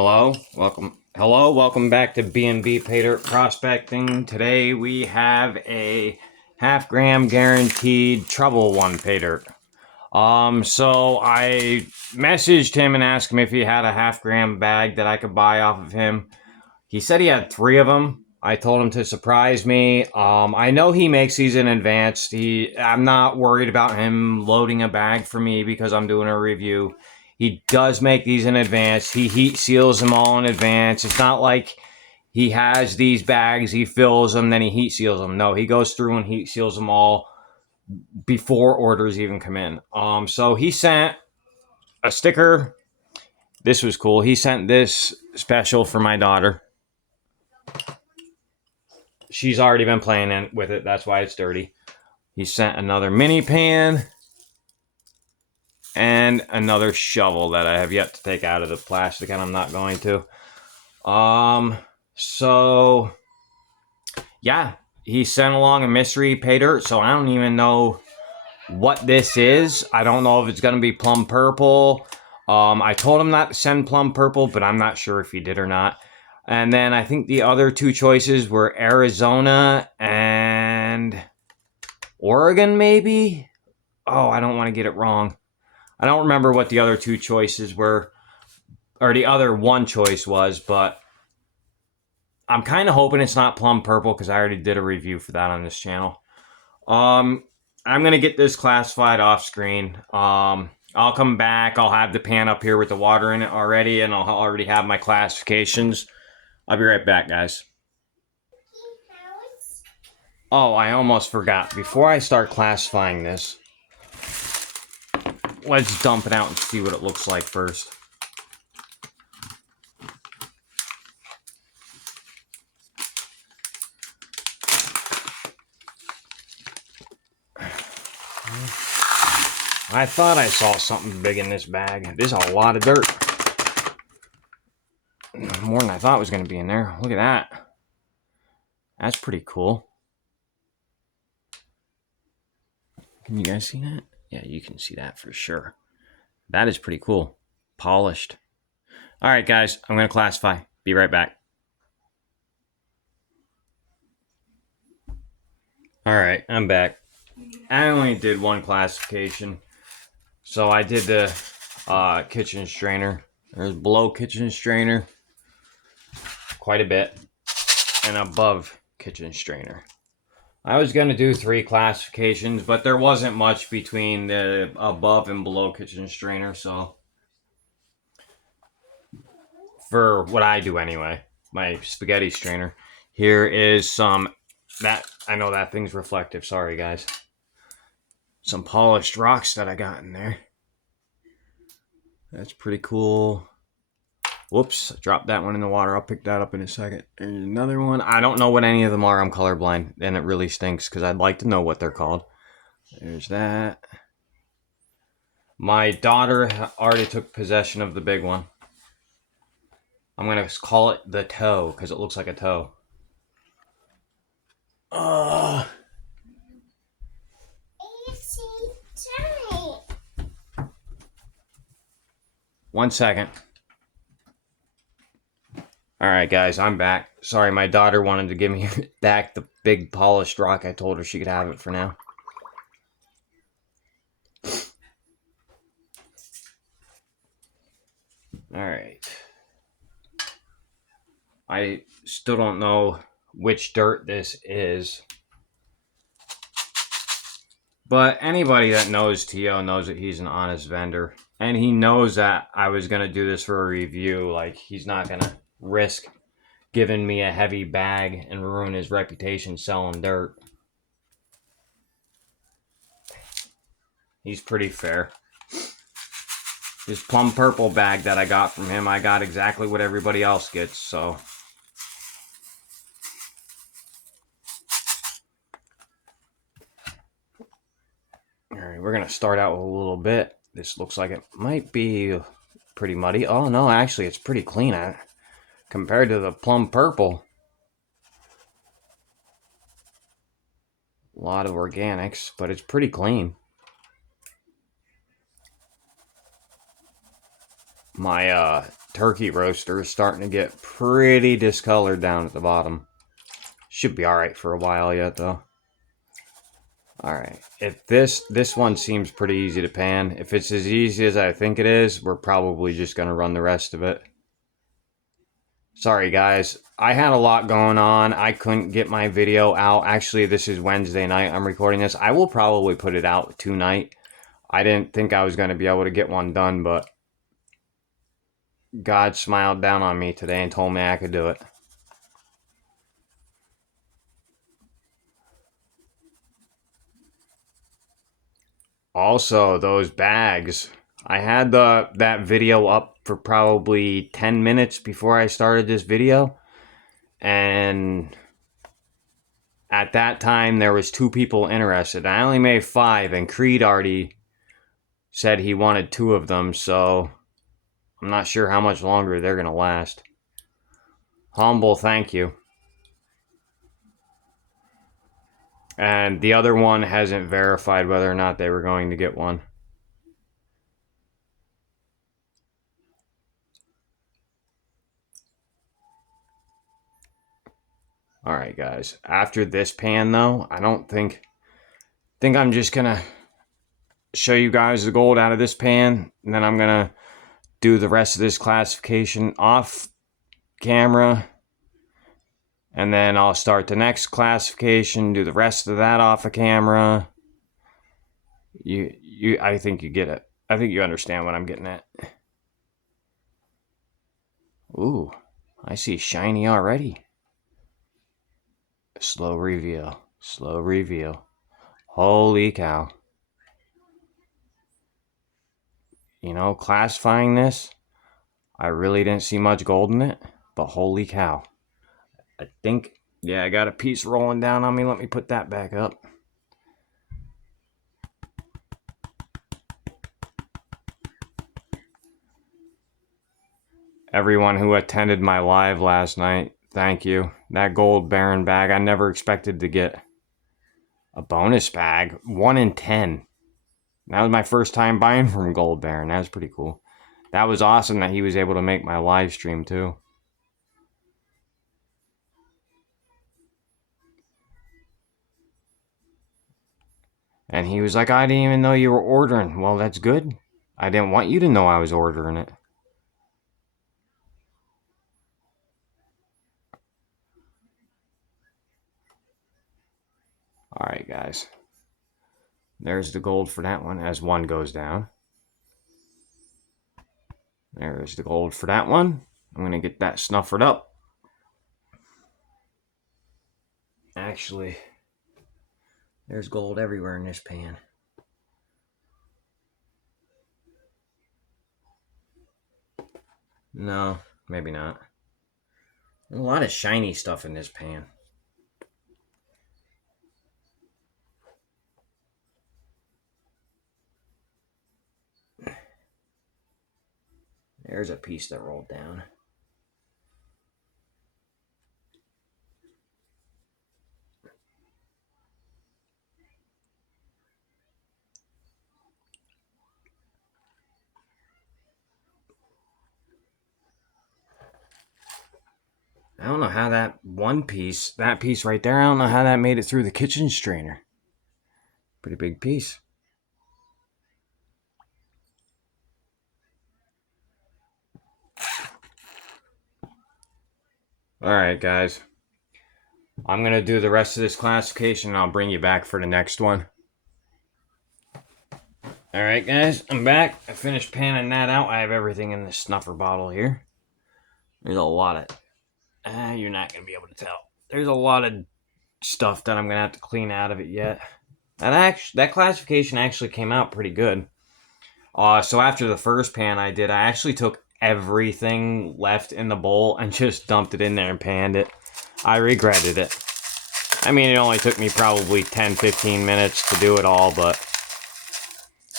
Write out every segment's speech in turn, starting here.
Welcome back to B&B Paydirt Prospecting. Today we have a half-gram guaranteed treble one pay dirt. So I messaged him and asked him if he had a half-gram bag that I could buy off of him. He said he had 3 of them. I told him to surprise me. I know he makes these in advance. I'm not worried about him loading a bag for me because I'm doing a review. He does make these in advance. He heat seals them all in advance. It's not like he has these bags, he fills them, then he heat seals them. No, he goes through and heat seals them all before orders even come in. So he sent a sticker. This was cool. He sent this special for my daughter. She's already been playing with it. That's why it's dirty. He sent another mini pan and another shovel that I have yet to take out of the plastic, and I'm not going to. So yeah, he sent along a mystery pay dirt, so I don't even know what this is. I don't know if it's going to be plum purple. I told him not to send plum purple, but I'm not sure if he did or not. And then I think the other 2 choices were Arizona and Oregon, maybe? Oh, I don't want to get it wrong. I don't remember what the other 2 choices were, or the other 1 choice was, but I'm kind of hoping it's not plum purple because I already did a review for that on this channel. I'm going to get this classified off screen. I'll come back. I'll have the pan up here with the water in it already, and I'll already have my classifications. I'll be right back, guys. Oh, I almost forgot. Before I start classifying this, let's dump it out and see what it looks like first. I thought I saw something big in this bag. There's a lot of dirt. More than I thought was going to be in there. Look at that. That's pretty cool. Can you guys see that? Yeah, you can see that for sure. That is pretty cool. Polished. All right, guys, I'm going to classify. Be right back. All right, I'm back. I only did 1 classification. So I did the kitchen strainer. There's below kitchen strainer quite a bit, and above kitchen strainer. I was going to do 3 classifications, but there wasn't much between the above and below kitchen strainer, so for what I do anyway, my spaghetti strainer. Here is some, I know that thing's reflective, sorry guys. Some polished rocks that I got in there. That's pretty cool. Whoops, dropped that one in the water. I'll pick that up in a second. There's another one. I don't know what any of them are. I'm colorblind, and it really stinks because I'd like to know what they're called. There's that. My daughter already took possession of the big one. I'm going to call it the toe because it looks like a toe. One second. All right, guys, I'm back. Sorry, my daughter wanted to give me back the big polished rock. I told her she could have it for now. All right. I still don't know which dirt this is. But anybody that knows Tio knows that he's an honest vendor. And he knows that I was going to do this for a review. Like, he's not going to risk giving me a heavy bag and ruin his reputation selling dirt. He's pretty fair. His plum purple bag that I got from him, I got exactly what everybody else gets, so. Alright, we're going to start out with a little bit. This looks like it might be pretty muddy. Oh no, actually it's pretty clean compared to the plum purple. A lot of organics, but it's pretty clean. My turkey roaster is starting to get pretty discolored down at the bottom. Should be alright for a while yet, though. Alright, if this one seems pretty easy to pan. If it's as easy as I think it is, we're probably just going to run the rest of it. Sorry guys, I had a lot going on. I couldn't get my video out. Actually, this is Wednesday night I'm recording this. I will probably put it out tonight. I didn't think I was going to be able to get one done, but God smiled down on me today and told me I could do it. Also, those bags. I had that video up for probably 10 minutes before I started this video. And at that time, there was 2 people interested. I only made 5, and Creed already said he wanted 2 of them, so I'm not sure how much longer they're going to last. Humble, thank you. And the other one hasn't verified whether or not they were going to get one. Alright guys, after this pan though, I don't think I'm just gonna show you guys the gold out of this pan, and then I'm gonna do the rest of this classification off camera, and then I'll start the next classification, do the rest of that off of camera. I think you get it. I think you understand what I'm getting at. Ooh, I see shiny already. Slow reveal. Slow reveal. Holy cow. You know, classifying this, I really didn't see much gold in it, but holy cow. I think, yeah, I got a piece rolling down on me. Let me put that back up. Everyone who attended my live last night, thank you. That gold Baron bag, I never expected to get a bonus bag. 1 in 10. That was my first time buying from Gold Baron. That was pretty cool. That was awesome that he was able to make my live stream too. And he was like, I didn't even know you were ordering. Well, that's good. I didn't want you to know I was ordering it. Alright, guys. There's the gold for that one as one goes down. There's the gold for that one. I'm going to get that snuffered up. Actually, there's gold everywhere in this pan. No, maybe not. There's a lot of shiny stuff in this pan. There's a piece that rolled down. I don't know how that piece right there, I don't know how that made it through the kitchen strainer. Pretty big piece. Alright, guys. I'm going to do the rest of this classification and I'll bring you back for the next one. Alright, guys. I'm back. I finished panning that out. I have everything in this snuffer bottle here. There's a lot of... you're not going to be able to tell. There's a lot of stuff that I'm going to have to clean out of it yet. That classification actually came out pretty good. So after the first pan I did, I actually took everything left in the bowl and just dumped it in there and panned it. I regretted it. I mean, it only took me probably 10-15 minutes to do it all, but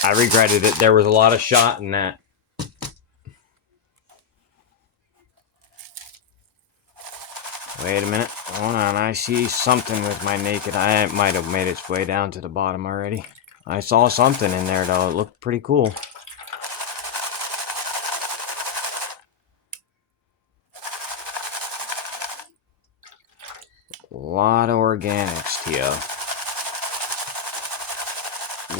I regretted it. There was a lot of shot in that. Wait a minute. Hold on. I see something with my naked eye. It might have made its way down to the bottom already. I saw something in there, though. It looked pretty cool. A lot of organics, Tio.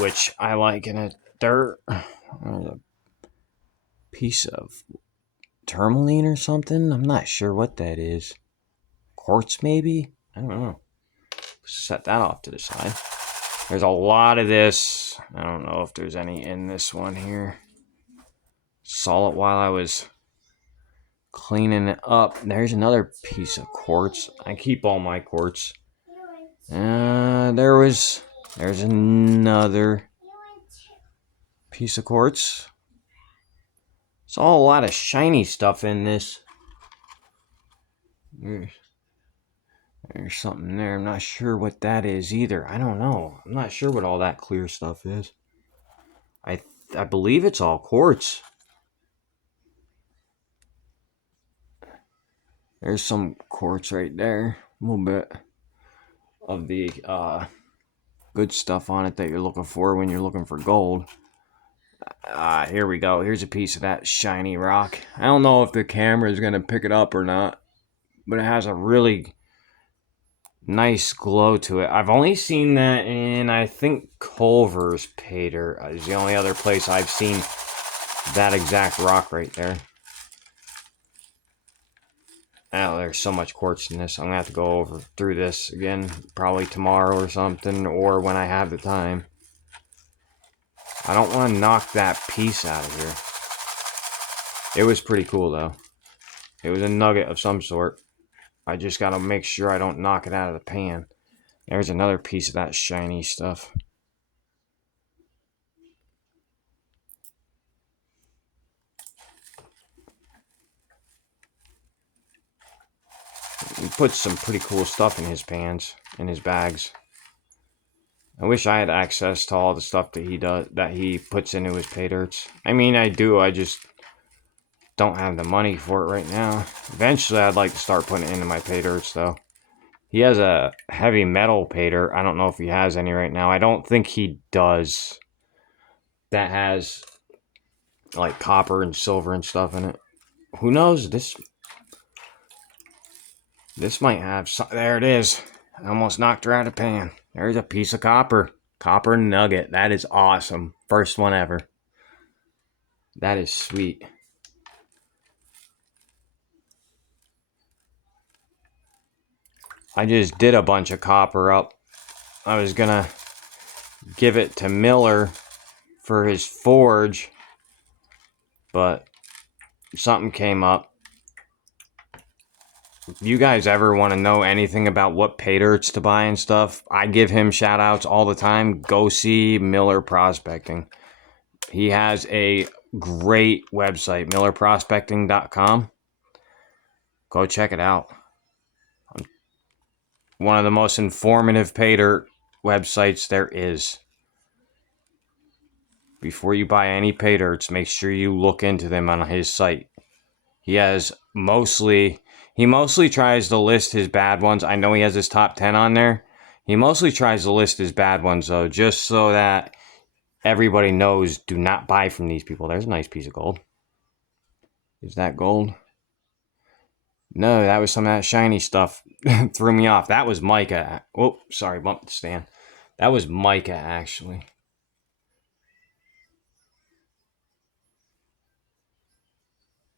Which I like in a dirt. There's a piece of tourmaline or something. I'm not sure what that is. Quartz, maybe? I don't know. Set that off to the side. There's a lot of this. I don't know if there's any in this one here. Saw it while I was cleaning it up. There's another piece of quartz. I keep all my quartz. There's another piece of quartz. Saw a lot of shiny stuff in this. There's something there. I'm not sure what that is either. I don't know. I'm not sure what all that clear stuff is. I believe it's all quartz. There's some quartz right there. A little bit of the good stuff on it that you're looking for when you're looking for gold. Here we go. Here's a piece of that shiny rock. I don't know if the camera is going to pick it up or not, but it has a really nice glow to it. I've only seen that in, I think, Culver's pay dirt is the only other place I've seen that exact rock right there. Oh, there's so much quartz in this. I'm going to have to go through this again, probably tomorrow or something, or when I have the time. I don't want to knock that piece out of here. It was pretty cool, though. It was a nugget of some sort. I just got to make sure I don't knock it out of the pan. There's another piece of that shiny stuff. He puts some pretty cool stuff in his pans, in his bags. I wish I had access to all the stuff that he puts into his pay dirts. I mean, I do. I just don't have the money for it right now. Eventually, I'd like to start putting it into my pay dirts, though. He has a heavy metal pay dirt. I don't know if he has any right now. I don't think he does. That has like copper and silver and stuff in it. Who knows? This might have some. There it is. I almost knocked her out of the pan. There's a piece of copper. Copper nugget. That is awesome. First one ever. That is sweet. I just did a bunch of copper up. I was gonna give it to Miller for his forge, but something came up. If you guys ever want to know anything about what pay dirts to buy and stuff, I give him shout outs all the time. Go see Miller Prospecting. He has a great website, millerprospecting.com. Go check it out. One of the most informative pay dirt websites there is. Before you buy any pay dirts, make sure you look into them on his site. He mostly tries to list his bad ones. I know he has his top 10 on there. He mostly tries to list his bad ones, though, just so that everybody knows, do not buy from these people. There's a nice piece of gold. Is that gold? No, that was some of that shiny stuff. Threw me off. That was mica. Oh, sorry, bumped the stand. That was mica, actually.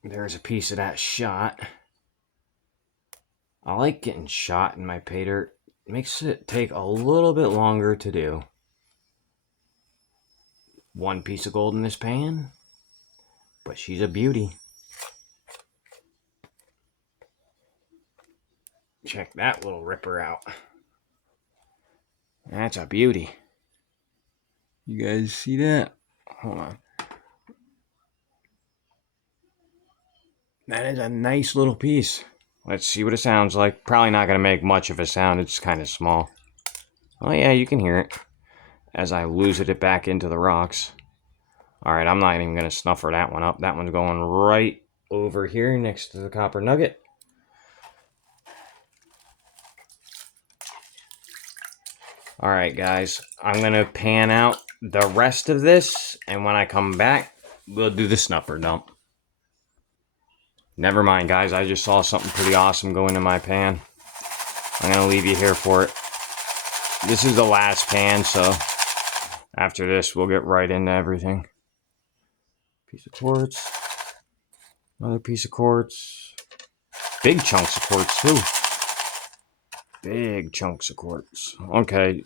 There's a piece of that shot. I like getting shot in my pay dirt. It makes it take a little bit longer to do. One piece of gold in this pan, but she's a beauty. Check that little ripper out. That's a beauty. You guys see that? Hold on. That is a nice little piece. Let's see what it sounds like. Probably not going to make much of a sound. It's kind of small. Oh yeah, you can hear it as I lose it back into the rocks. Alright, I'm not even going to snuffer that one up. That one's going right over here next to the copper nugget. Alright guys, I'm going to pan out the rest of this, and when I come back, we'll do the snuffer dump. Never mind guys, I just saw something pretty awesome go into my pan. I'm going to leave you here for it. This is the last pan, so after this, we'll get right into everything. Piece of quartz. Another piece of quartz. Big chunks of quartz, too. Big chunks of quartz. Okay.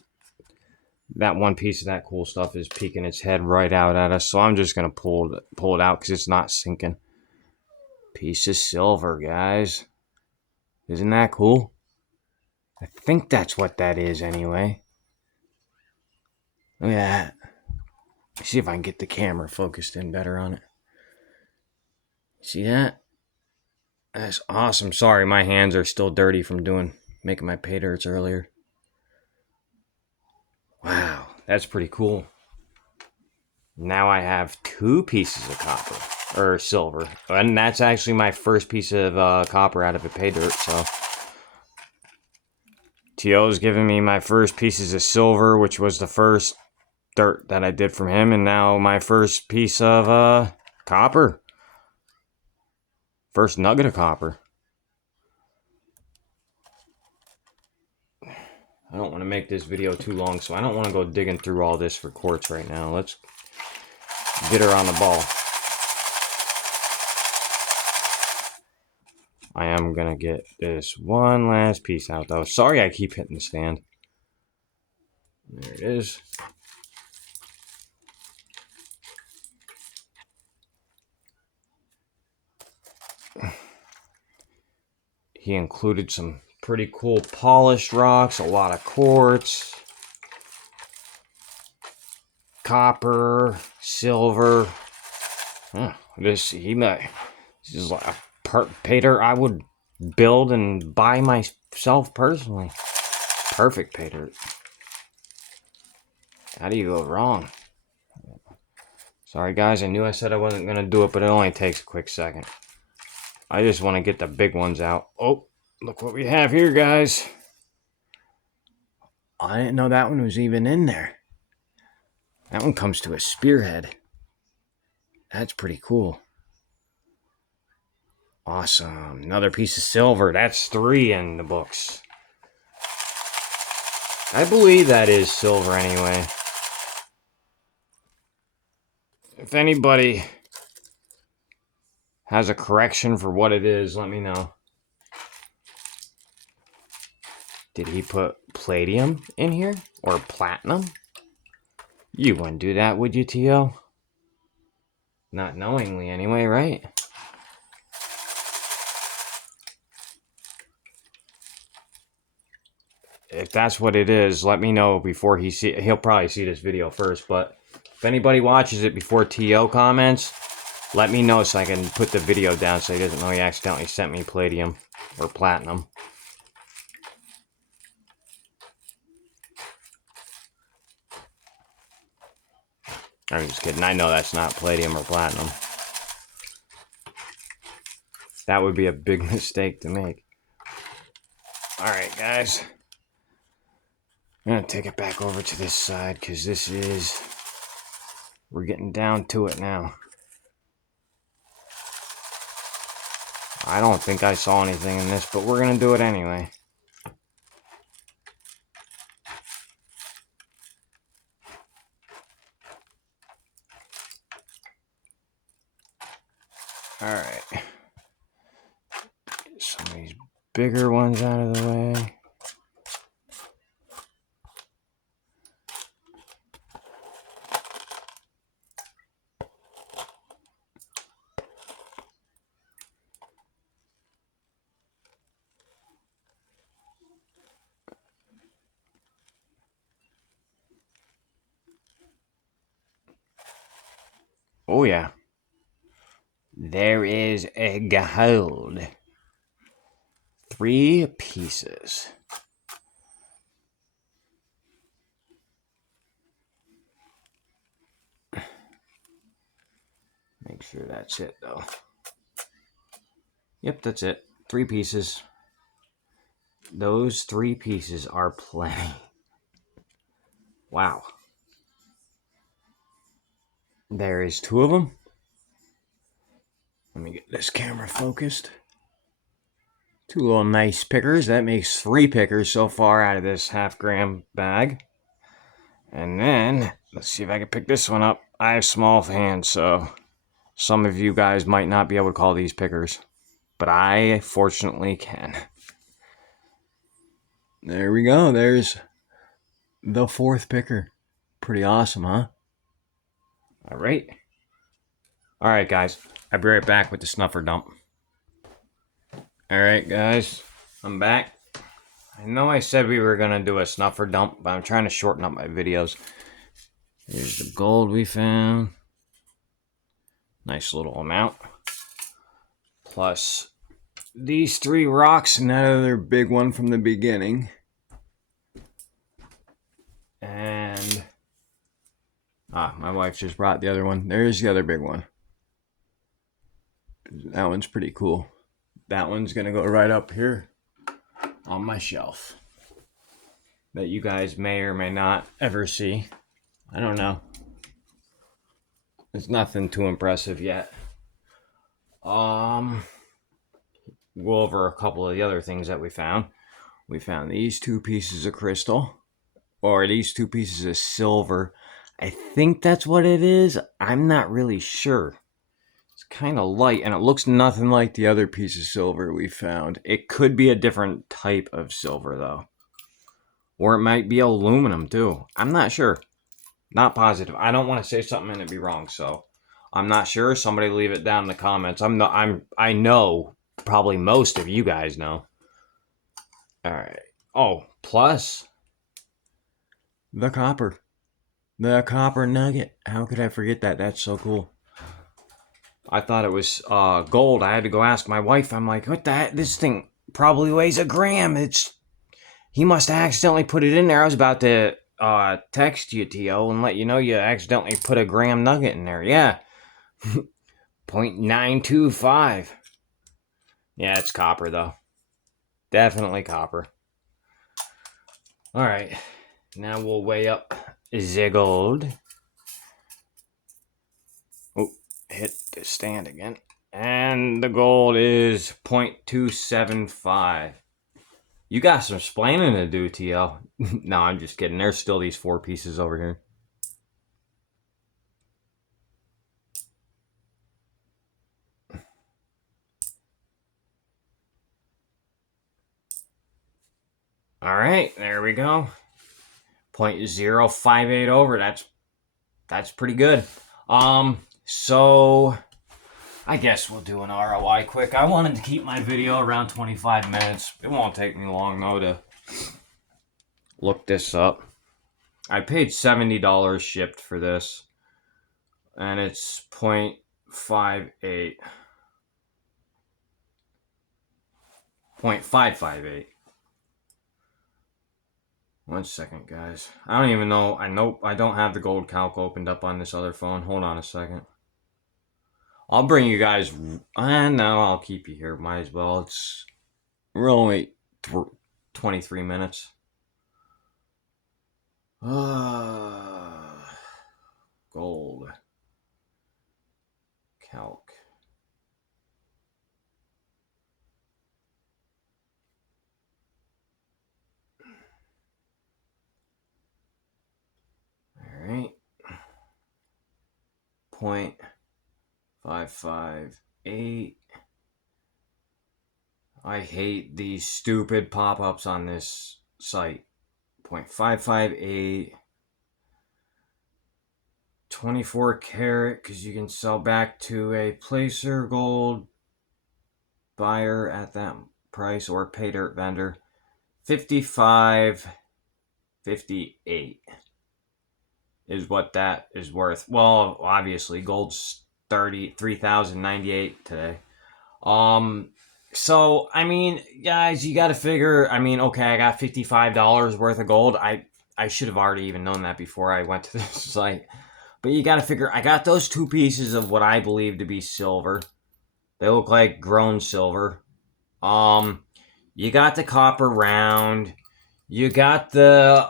That one piece of that cool stuff is peeking its head right out at us, so I'm just going to pull it out because it's not sinking. Piece of silver, guys. Isn't that cool? I think that's what that is anyway. Look at that. See if I can get the camera focused in better on it. See that? That's awesome. Sorry, my hands are still dirty from making my pay dirts earlier. Wow, that's pretty cool. Now I have 2 pieces of copper, or silver. And that's actually my first piece of copper out of a pay dirt, so. T.O.'s giving me my first pieces of silver, which was the first dirt that I did from him, and now my first piece of copper. First nugget of copper. I don't want to make this video too long, so I don't want to go digging through all this for quartz right now. Let's get her on the ball. I am going to get this one last piece out, though. Sorry I keep hitting the stand. There it is. He included some pretty cool polished rocks, a lot of quartz, copper, silver. This is like a pay dirt I would build and buy myself personally. Perfect pay dirt. How do you go wrong? Sorry guys, I knew I said I wasn't going to do it, but it only takes a quick second. I just want to get the big ones out. Oh, look what we have here, guys. I didn't know that one was even in there. That one comes to a spearhead. That's pretty cool. Awesome. Another piece of silver. That's 3 in the books. I believe that is silver anyway. If anybody has a correction for what it is, let me know. Did he put palladium in here? Or platinum? You wouldn't do that, would you, T.O.? Not knowingly anyway, right? If that's what it is, let me know before he'll probably see this video first, but if anybody watches it before T.O. comments, let me know so I can put the video down so he doesn't know he accidentally sent me palladium or platinum. I'm just kidding. I know that's not palladium or platinum. That would be a big mistake to make. Alright, guys. I'm going to take it back over to this side because we're getting down to it now. I don't think I saw anything in this, but we're going to do it anyway. Alright. Get some of these bigger ones out of the way. Oh yeah. There is a gold. 3 pieces. Make sure that's it though. Yep, that's it. 3 pieces. Those 3 pieces are plenty. Wow. There is 2 of them. Let me get this camera focused. 2 little nice pickers. That makes 3 pickers so far out of this half-gram bag. And then, let's see if I can pick this one up. I have small hands, so some of you guys might not be able to call these pickers. But I, fortunately, can. There we go. There's the 4th picker. Pretty awesome, huh? All right. All right, guys. I'll be right back with the snuffer dump. All right, guys. I'm back. I know I said we were going to do a snuffer dump, but I'm trying to shorten up my videos. Here's the gold we found. Nice little amount. Plus these 3 rocks and that other big one from the beginning. And my wife just brought the other one. There's the other big one. That one's pretty cool. That one's gonna go right up here on my shelf that you guys may or may not ever see. I don't know. It's nothing too impressive yet. Go over a couple of the other things that we found. We found these 2 pieces of crystal, or these 2 pieces of silver. I think that's what it is. I'm not really sure. It's kind of light, and it looks nothing like the other piece of silver we found. It could be a different type of silver, though. Or it might be aluminum, too. I'm not sure. Not positive. I don't want to say something and it be wrong, so I'm not sure. Somebody leave it down in the comments. I know probably most of you guys know. All right. Oh, plus the copper. The copper nugget. How could I forget that? That's so cool. I thought it was gold. I had to go ask my wife. I'm like, what the heck? This thing probably weighs a gram. He must have accidentally put it in there. I was about to text you, T.O., and let you know you accidentally put a gram nugget in there. Yeah. 0.925. Yeah, it's copper, though. Definitely copper. All right. Now we'll weigh up the gold. Oh, hit the stand again. And the gold is 0.275. You got some splaining to do, T.O. No, I'm just kidding. There's still these 4 pieces over here. All right, there we go. 0.058 over. That's pretty good. So I guess we'll do an ROI quick. I wanted to keep my video around 25 minutes. It won't take me long though to look this up. I paid $70 shipped for this, and it's 0.58. 0.558. One second, guys. I don't even know. I don't have the gold calc opened up on this other phone. Hold on a second. I'll bring you guys. No, I'll keep you here. Might as well. We're only 23 minutes. Gold calc. All right. 0.558. I hate these stupid pop-ups on this site. 0.558. 24 karat, because you can sell back to a placer gold buyer at that price, or pay dirt vendor. 55.58 is what that is worth. Well, obviously gold's 33,098 today. So I mean, guys, you got to figure. I mean, okay, I got $55 worth of gold. I should have already even known that before I went to this site. But you got to figure. I got those 2 pieces of what I believe to be silver. They look like grown silver. You got the copper round. You got the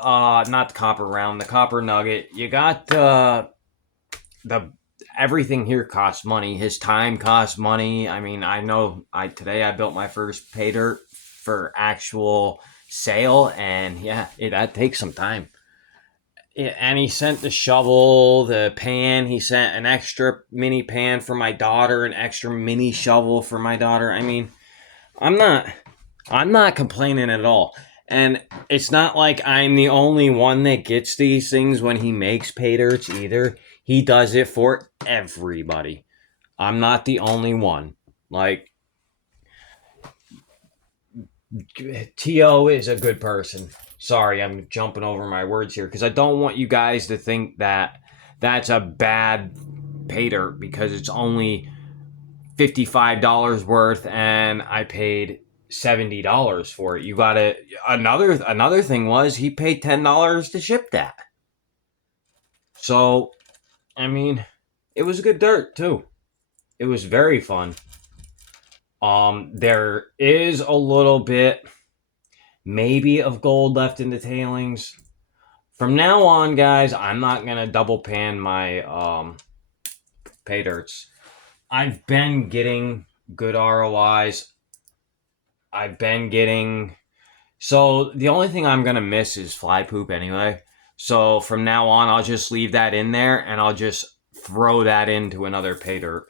not the copper round, the copper nugget. You got the everything here costs money. His time costs money. I mean, I know today I built my first pay dirt for actual sale, and yeah, that takes some time. And he sent the shovel, the pan. He sent an extra mini pan for my daughter, an extra mini shovel for my daughter. I mean, I'm not I'm not complaining at all. And it's not like I'm the only one that gets these things when he makes pay dirts either. He does it for everybody. I'm not the only one. Like, T.O. is a good person. Sorry, I'm jumping over my words here because I don't want you guys to think that that's a bad pay dirt because it's only $55 worth and I paid $70 for it. You gotta another thing was he paid $10 to ship that. So I mean, it was good dirt too. It was very fun. There is a little bit maybe of gold left in the tailings. From now on, guys, I'm not gonna double pan my pay dirts. I've been getting good ROIs. I've been getting So the only thing I'm gonna miss is fly poop anyway. So from now on, I'll just leave that in there and I'll just throw that into another pay dirt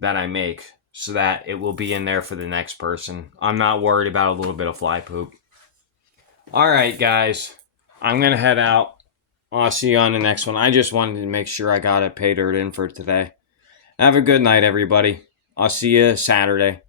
that I make so that it will be in there for the next person. I'm not worried about a little bit of fly poop. All right, guys, I'm gonna head out. I'll see you on the next one. I just wanted to make sure I got a pay dirt in for today. Have a good night, everybody. I'll see you Saturday.